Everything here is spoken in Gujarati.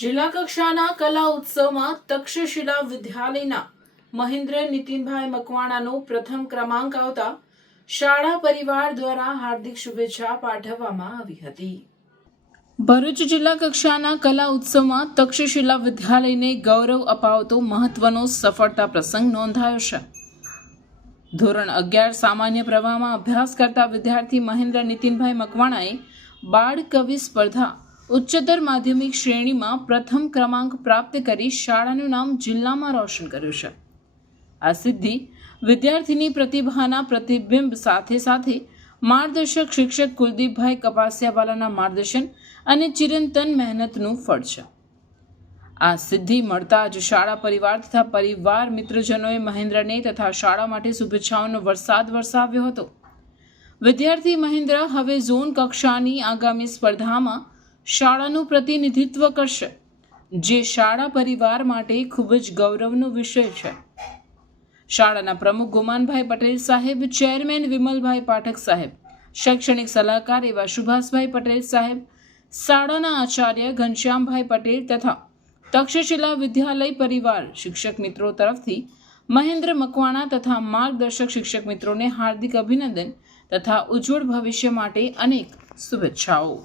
જિલ્લા કક્ષાના કલા ઉત્સવમાં તક્ષશિલા વિદ્યાલયના મહેન્દ્ર નીતિનભાઈ મકવાણાનો પ્રથમ ક્રમાંક આવતા શાળા પરિવાર દ્વારા હાર્દિક શુભેચ્છા પાઠવવામાં આવી હતી. ભરૂચ જિલ્લા કક્ષાના કલા ઉત્સવમાં તક્ષશિલા વિદ્યાલયને ગૌરવ અપાવતો મહત્વનો સફળતા પ્રસંગ નોંધાયો છે. ધોરણ 11 સામાન્ય પ્રવાહમાં અભ્યાસ કરતા વિદ્યાર્થી મહેન્દ્ર નીતિનભાઈ મકવાણાએ બાળ કવિ સ્પર્ધા ઉચ્ચતર માધ્યમિક શ્રેણીમાં પ્રથમ ક્રમાંક પ્રાપ્ત કરી શાળાનું નામ જિલ્લામાં રોશન કર્યું છે. આ સિદ્ધિ વિદ્યાર્થીની પ્રતિભાના પ્રતિબિંબ સાથે સાથે માર્ગદર્શક શિક્ષક કુલદીપભાઈ કપાસિયાવાલાના માર્ગદર્શન અને ચિરંતન મહેનતનું ફળ છે. આ સિદ્ધિ મળતા જ શાળા પરિવાર તથા પરિવાર મિત્રજનોએ મહેન્દ્રને તથા શાળા માટે શુભેચ્છાઓનો વરસાદ વરસાવ્યો હતો. વિદ્યાર્થી મહેન્દ્ર હવે ઝોન કક્ષાની આગામી સ્પર્ધામાં શાળાનું પ્રતિનિધિત્વ કરશે, જે શાળા પરિવાર માટે ખૂબ જ ગૌરવનો વિષય છે. શાળાના પ્રમુખ ગુમાનભાઈ પટેલ સાહેબ, ચેરમેન વિમલભાઈ પાઠક સાહેબ, શૈક્ષણિક સલાહકાર એવા સુભાષભાઈ પટેલ સાહેબ, શાળાના આચાર્ય ઘનશ્યામભાઈ પટેલ તથા તક્ષશિલા વિદ્યાલય પરિવાર શિક્ષક મિત્રો તરફથી મહેન્દ્ર મકવાણા તથા માર્ગદર્શક શિક્ષક મિત્રોને હાર્દિક અભિનંદન તથા ઉજ્જવળ ભવિષ્ય માટે અનેક શુભેચ્છાઓ.